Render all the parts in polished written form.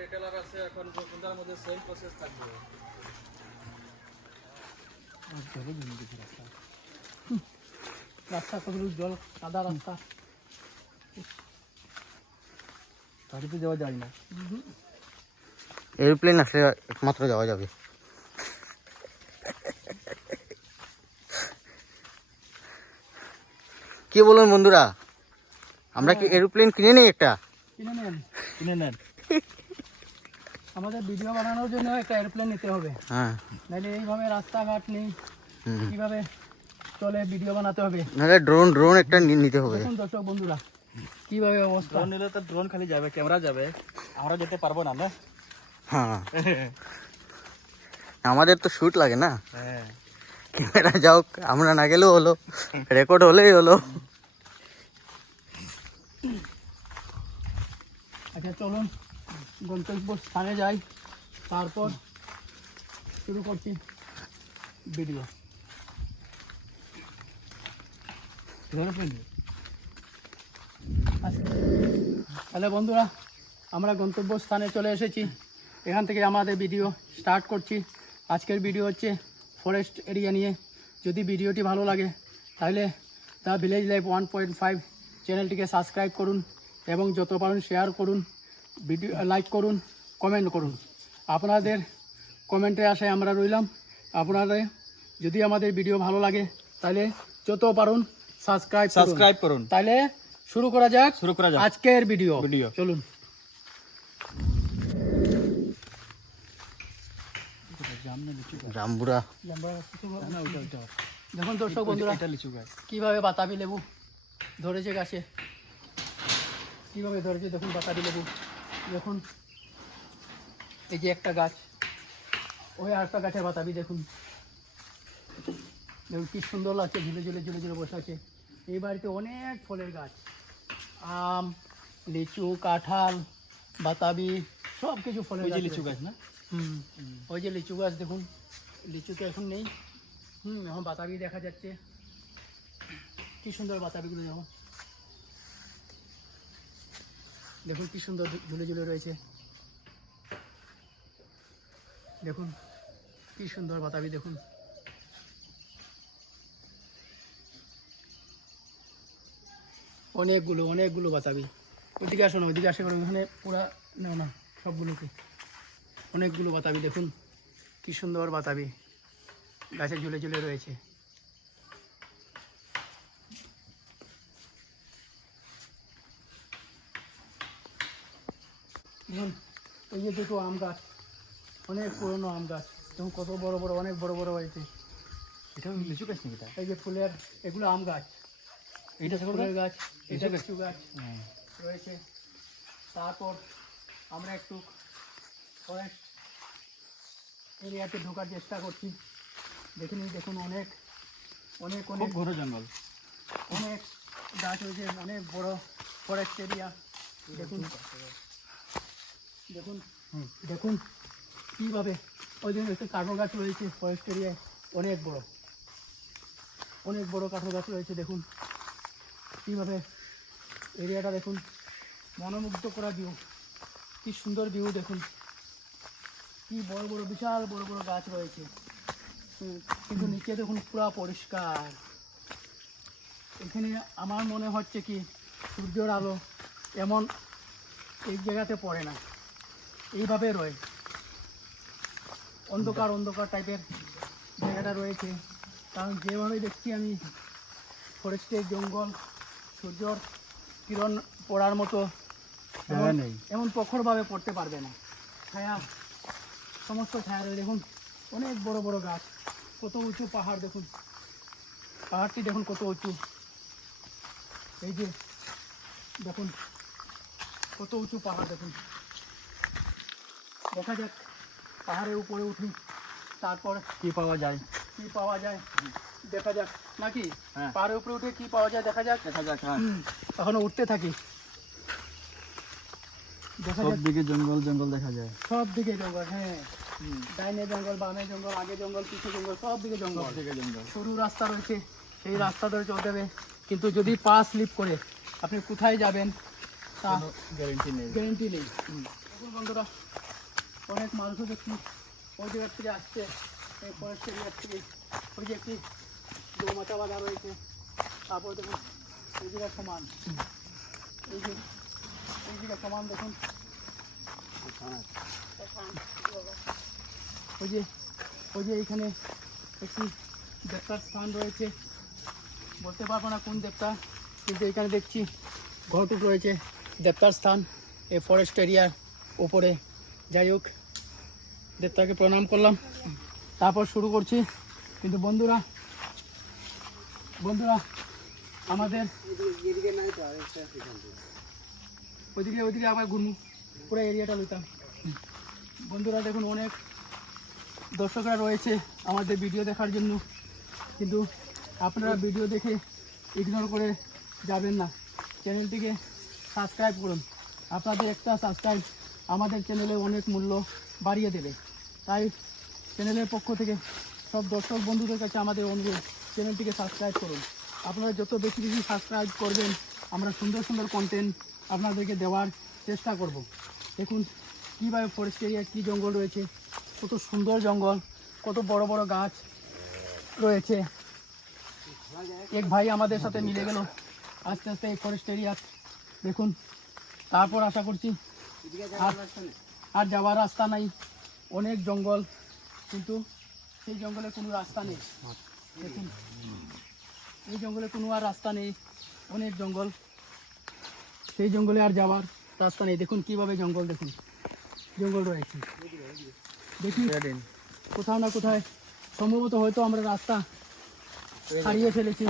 Retailer আছে এখন সন্ধ্যার মধ্যে সেম প্রসেস থাকবে। রাস্তা কত জল কাদা রাস্তা, গাড়িতে যাওয়া যায় না। এরোপ্লেন আসলে একমাত্র যাওয়া যাবে। কি বলুন বন্ধুরা, আমরা কি এরোপ্লেন কিনে নিই একটা? কিনে নেন। আমাদের ভিডিও বানানোর জন্য একটা এরোপ্লেন নিতে হবে। হ্যাঁ, নাহলে এইভাবে রাস্তাঘাট নেই, কিভাবে চলে ভিডিও বানাতে হবে। নাহলে ড্রোন একটা নিতে হবে। দেখুন দর্শক বন্ধুরা কিভাবে অবস্থা। ড্রোন নিলে তো ড্রোন খালি যাবে, ক্যামেরা যাবে, আমরা যেতে পারবো না। না হ্যাঁ, আমাদের তো শুট লাগে না। হ্যাঁ, ক্যামেরা যাও, আমরা না গেলেও হলো, রেকর্ড হলেই হলো। আচ্ছা চলুন গন্তব্য স্থানে যাই, তারপর শুরু করছি ভিডিও। তাহলে বন্ধুরা আমরা গন্তব্য স্থানে চলে এসেছি, এখান থেকে আমাদের ভিডিও স্টার্ট করছি। আজকের ভিডিও হচ্ছে ফরেস্ট এরিয়া নিয়ে। যদি ভিডিওটি ভালো লাগে তাহলে দ্য ভিলেজ লাইফ 1.5 চ্যানেলটিকে সাবস্ক্রাইব করুন এবং যত পারুন শেয়ার করুন, ভিডিও লাইক করুন, কমেন্ট করুন। আপনাদের কমেন্টের আশায় আমরা রইলাম। আপনাদের যদি আমাদের ভিডিও ভালো লাগে তাহলে যত পারুন সাবস্ক্রাইব করুন। তাহলে শুরু করা যাক আজকের ভিডিও। চলুন। জাম্বুরা দেখুন দর্শক বন্ধুরা কিভাবে বাতাবি লেবু ধরেছে গাছে, কিভাবে ধরেছে দেখুন বাতাবি লেবু। দেখুন এই যে একটা গাছ, ওই আরেকটা গাছের বাতাবি দেখুন। দেখুন কি সুন্দর লাগছে, ঝুলে ঝুলে ঝুলে ঝুলে বসে আছে। এই বাড়িতে অনেক ফলের গাছ, আম, লিচু, কাঁঠাল, বাতাবি, সব কিছু ফলের গাছ। লিচু গাছ না? ওই যে লিচু গাছ দেখুন, লিচু তো এখন নেই। এখন বাতাবি দেখা যাচ্ছে, কি সুন্দর বাতাবিগুলো দেখুন। দেখুন কি সুন্দর ঝুলে ঝুলে রয়েছে, দেখুন কি সুন্দর বাতাবি দেখুন। অনেকগুলো বাতাবি। ওইদিকে আসো না, ওইদিকে আসে করো, ওখানে পুরা নেও না সবগুলোকে। অনেকগুলো বাতাবি দেখুন, কি সুন্দর বাতাবি গাছে ঝুলে ঝুলে রয়েছে। দেখুন এই যে দুটো আম গাছ, অনেক পুরনো আম গাছ, দেখুন কত বড় বড়, অনেক বড় বড় হয়েছে। এটা লিচু গাছ নাকি? এই যে ফুলের, এগুলো আম গাছ, এইটা ফুলের গাছ, এটা লিচু গাছ রয়েছে। তারপর আমরা একটু ফরেস্ট এরিয়াতে ঢোকার চেষ্টা করছি। দেখুন অনেক ঘন জঙ্গল, অনেক গাছ হয়েছে, অনেক বড় ফরেস্ট এরিয়া। দেখুন কীভাবে ওই জন্য একটু কাঠো গাছ রয়েছে ফরেস্ট এরিয়ায়, অনেক বড় কাঠো গাছ রয়েছে। দেখুন কীভাবে এরিয়াটা দেখুন, মনোমুগ্ধ করা ভিউ, কি সুন্দর ভিউ। দেখুন কি বড় বড়, বিশাল বড় বড় গাছ রয়েছে, কিন্তু নিচে দেখুন পুরা পরিষ্কার। এখানে আমার মনে হচ্ছে কি সূর্যের আলো এমন এই জায়গাতে পড়ে না, এইভাবে রয়ে অন্ধকার টাইপের জায়গাটা রয়েছে। কারণ যেভাবে দেখছি আমি ফরেস্টের জঙ্গল, সূর্যর কিরণ পড়ার মতো এমন প্রখরভাবে পড়তে পারবে না। ছায়া, সমস্ত ছায়া রয়েছে। দেখুন অনেক বড় বড় গাছ, কত উঁচু পাহাড়, দেখুন পাহাড়টি দেখুন কত উঁচু। এই যে দেখুন কত উঁচু পাহাড়, দেখুন। দেখা যাক পাহাড়ের উপরে উঠি, তারপর কি পাওয়া যায় দেখা যাক নাকি। পাহাড়ের উপরে উঠে কি পাওয়া যায় দেখা যাক। এখনো উঠতে থাকি, সব দিকে জঙ্গল দেখা যায়, সব দিকে জঙ্গল। হ্যাঁ ডাইনে জঙ্গল, বামে জঙ্গল, আগে জঙ্গল, পিছে জঙ্গল, সব দিকে জঙ্গল। সরু রাস্তা রয়েছে, সেই রাস্তা ধরে চলতে হবে। কিন্তু যদি পা স্লিপ করে আপনি কোথায় যাবেন তা গ্যারেন্টি নেই। দেখুন বন্ধুরা, অনেক মানুষও দেখছি ওই জায়গার থেকে আসছে, এই ফরেস্ট এরিয়ার থেকে। ওই যে একটি গৌমাতা বাঁধা রয়েছে, তারপর দেখুন এই জায়গা সমান, এই জায়গা সমান দেখুন। ওই যে এইখানে একটি দেবতার স্থান রয়েছে, বলতে পারবো না কোন দেবতা, কিন্তু এখানে দেখছি ঘরটুক রয়েছে, দেবতার স্থান এই ফরেস্ট এরিয়ার উপরে। যাই হোক, দেবতাকে প্রণাম করলাম, তারপর শুরু করছি। কিন্তু বন্ধুরা আমাদের ওইদিকে আবার ঘুরবো, পুরো এরিয়াটা লইতাম। বন্ধুরা দেখুন, অনেক দর্শকরা রয়েছে আমাদের ভিডিও দেখার জন্য, কিন্তু আপনারা ভিডিও দেখে ইগনোর করে যাবেন না। চ্যানেলটিকে সাবস্ক্রাইব করুন, আপনাদের একটা সাবস্ক্রাইব আমাদের চ্যানেলে অনেক মূল্য বাড়িয়ে দেবে। তাই চ্যানেলের পক্ষ থেকে সব দর্শক বন্ধুদের কাছে আমাদের অনুরোধ, চ্যানেলটিকে সাবস্ক্রাইব করুন। আপনারা যত বেশি বেশি সাবস্ক্রাইব করবেন, আমরা সুন্দর সুন্দর কন্টেন্ট আপনাদেরকে দেওয়ার চেষ্টা করব। দেখুন কীভাবে ফরেস্ট এরিয়া, কী জঙ্গল রয়েছে, কত সুন্দর জঙ্গল, কত বড় বড় গাছ রয়েছে। এক ভাই আমাদের সাথে মিলে গেল আস্তে আস্তে এই ফরেস্ট এরিয়া। দেখুন, তারপর আশা করছি আর যাওয়ার রাস্তা নাই, অনেক জঙ্গল, কিন্তু সেই জঙ্গলে কোনো রাস্তা নেই। দেখুন, এই জঙ্গলে কোনো আর রাস্তা নেই, অনেক জঙ্গল, সেই জঙ্গলে আর যাওয়ার রাস্তা নেই। দেখুন কীভাবে জঙ্গল, দেখুন জঙ্গল রয়েছে। দেখি কোথাও না কোথায় সম্ভবত হয়তো আমরা রাস্তা হারিয়ে ফেলেছি,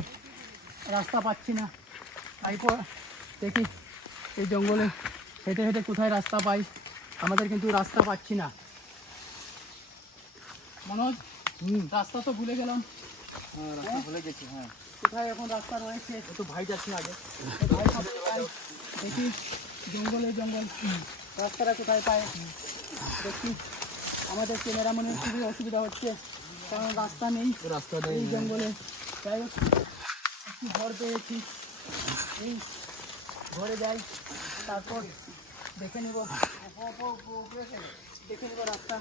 রাস্তা পাচ্ছি না। তারপর দেখি এই জঙ্গলে হেঁটে হেঁটে কোথায় রাস্তা পাই, আমাদের কিন্তু রাস্তা পাচ্ছি না। মনোজ, রাস্তা তো ভুলে গেলাম। ভুলে গেছি। হ্যাঁ, কোথায় এখন রাস্তা রয়েছে তো ভাই যাচ্ছি আগে। ভাই সাথে যাই, দেখি জঙ্গলে রাস্তাটা কোথায় পায়। দেখি আমাদের ক্যামেরাম্যানের খুবই অসুবিধা হচ্ছে, কারণ রাস্তা নেই এই জঙ্গলে। যাই হোক, একটু ঘর পেয়েছি, এই ঘরে যাই, তারপর দেখে নেব রাস্তা,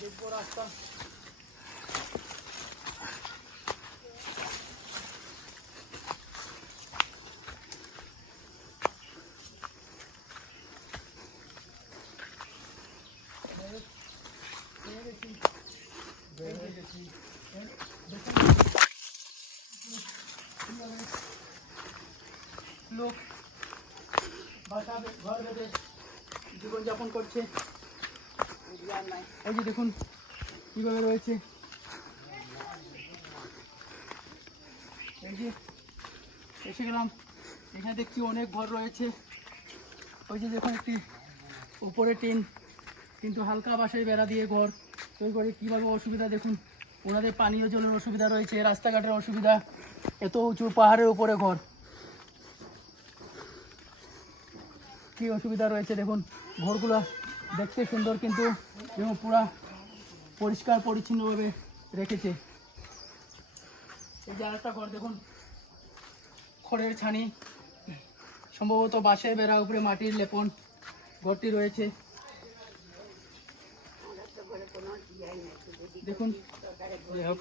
দেখবো রাস্তা। লোক বাসা ঘর বেঁধে জীবনযাপন করছে। ওই যে দেখুন কীভাবে রয়েছে, এই যে এসে গেলাম, এখানে দেখছি অনেক ঘর রয়েছে। ওই যে দেখুন একটি উপরে টিন, কিন্তু হালকা বাসায় বেড়া দিয়ে ঘর তৈরি করে। কীভাবে অসুবিধা দেখুন, ওনাদের পানীয় জলের অসুবিধা রয়েছে, রাস্তাঘাটের অসুবিধা, এত উঁচু পাহাড়ের উপরে ঘর, কী অসুবিধা রয়েছে। দেখুন ঘরগুলো দেখতে সুন্দর, কিন্তু যেমন পুরা পরিষ্কার পরিচ্ছন্নভাবে রেখেছে। এই যে আরেকটা ঘর দেখুন, খড়ের ছানি, সম্ভবত বাঁশের বেড়া, উপরে মাটির লেপন ঘরটি রয়েছে। দেখুন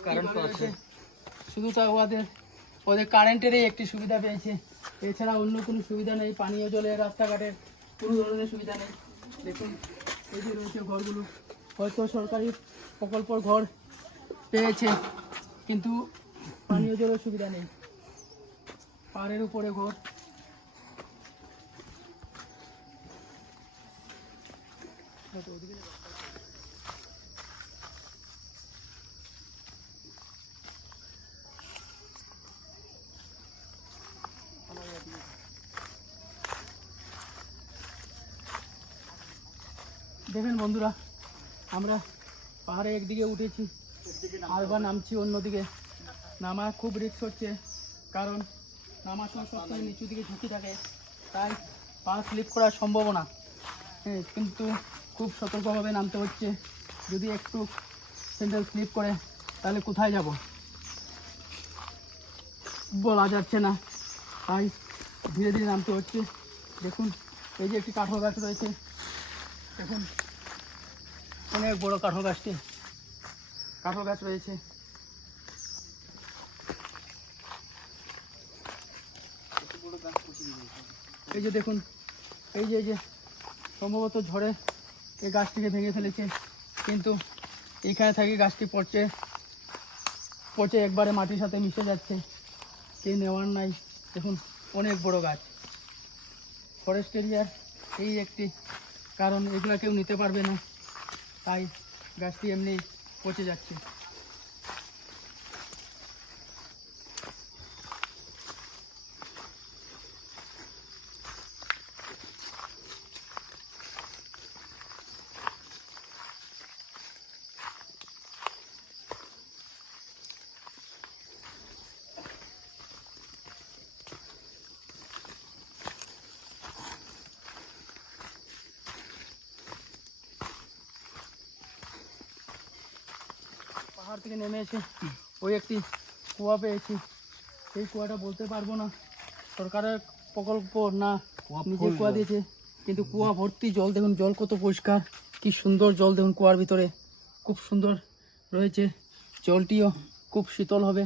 কারেন্ট আছে, শুধু তা ওদের কারেন্টেরই একটি সুবিধা পেয়েছে, এছাড়া অন্য কোনো সুবিধা নেই, পানীয় জলের, রাস্তাঘাটের কোনো ধরনের সুবিধা নেই। দেখুন এই যে রয়েছে ঘরগুলো, হয়তো সরকারি প্রকল্পর ঘর পেয়েছে, কিন্তু পানীয় জলের সুবিধা নেই। পাহাড়ের উপরে ঘর, দেখেন বন্ধুরা, আমরা পাহাড়ে একদিকে উঠেছি, আরেকবার নামছি অন্যদিকে। নামা খুব রিস্ক হচ্ছে, কারণ নামার সময় সবসময় নিচু দিকে ঝুঁকি থাকে, তাই পা স্লিপ করার সম্ভাবনা। হ্যাঁ, কিন্তু খুব সতর্কভাবে নামতে হচ্ছে। যদি একটু স্যান্ডেল স্লিপ করে তাহলে কোথায় যাব বলা যাচ্ছে না, তাই ধীরে ধীরে নামতে হচ্ছে। দেখুন এই যে একটি কাঁঠাল গাছ রয়েছে, দেখুন অনেক বড় কাঁঠাল গাছ রয়েছে। এই যে দেখুন, এই যে সম্ভবত ঝড়ে এই গাছটিকে ভেঙে ফেলেছে, কিন্তু এখানে থাকি গাছটি পচে একবারে মাটির সাথে মিশে যাচ্ছে, কেউ নেওয়ার নাই। দেখুন অনেক বড় গাছ, ফরেস্ট এরিয়ার এই একটি কারণ, এগুলা কেউ নিতে পারবে না, তাই গাছটি এমনি পচে যাচ্ছে। পাহাড় থেকে নেমে এসে ওই একটি কুয়া পেয়েছি। সেই কুয়াটা বলতে পারবো না সরকারের প্রকল্প না নিজে কুয়া দিয়েছে, কিন্তু কুয়া ভর্তি জল। দেখুন জল কত পরিষ্কার, কি সুন্দর জল। দেখুন কুয়ার ভিতরে খুব সুন্দর রয়েছে, জলটিও খুব শীতল হবে।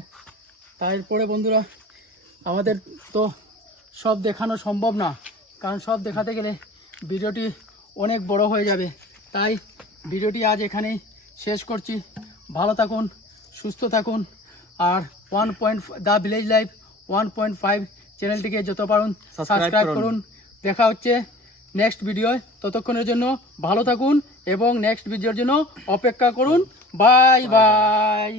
তারপরে বন্ধুরা, আমাদের তো সব দেখানো সম্ভব না, কারণ সব দেখাতে গেলে ভিডিওটি অনেক বড় হয়ে যাবে, তাই ভিডিওটি আজ এখানেই শেষ করছি। ভালো থাকুন, সুস্থ থাকুন, আর দ্য ভিলেজ লাইফ 1.5 চ্যানেলটিকে যত পারুন সাবস্ক্রাইব করুন। দেখা হচ্ছে নেক্সট ভিডিও, ততক্ষণের জন্য ভালো থাকুন এবং নেক্সট ভিডিওর জন্য অপেক্ষা করুন। Bye bye.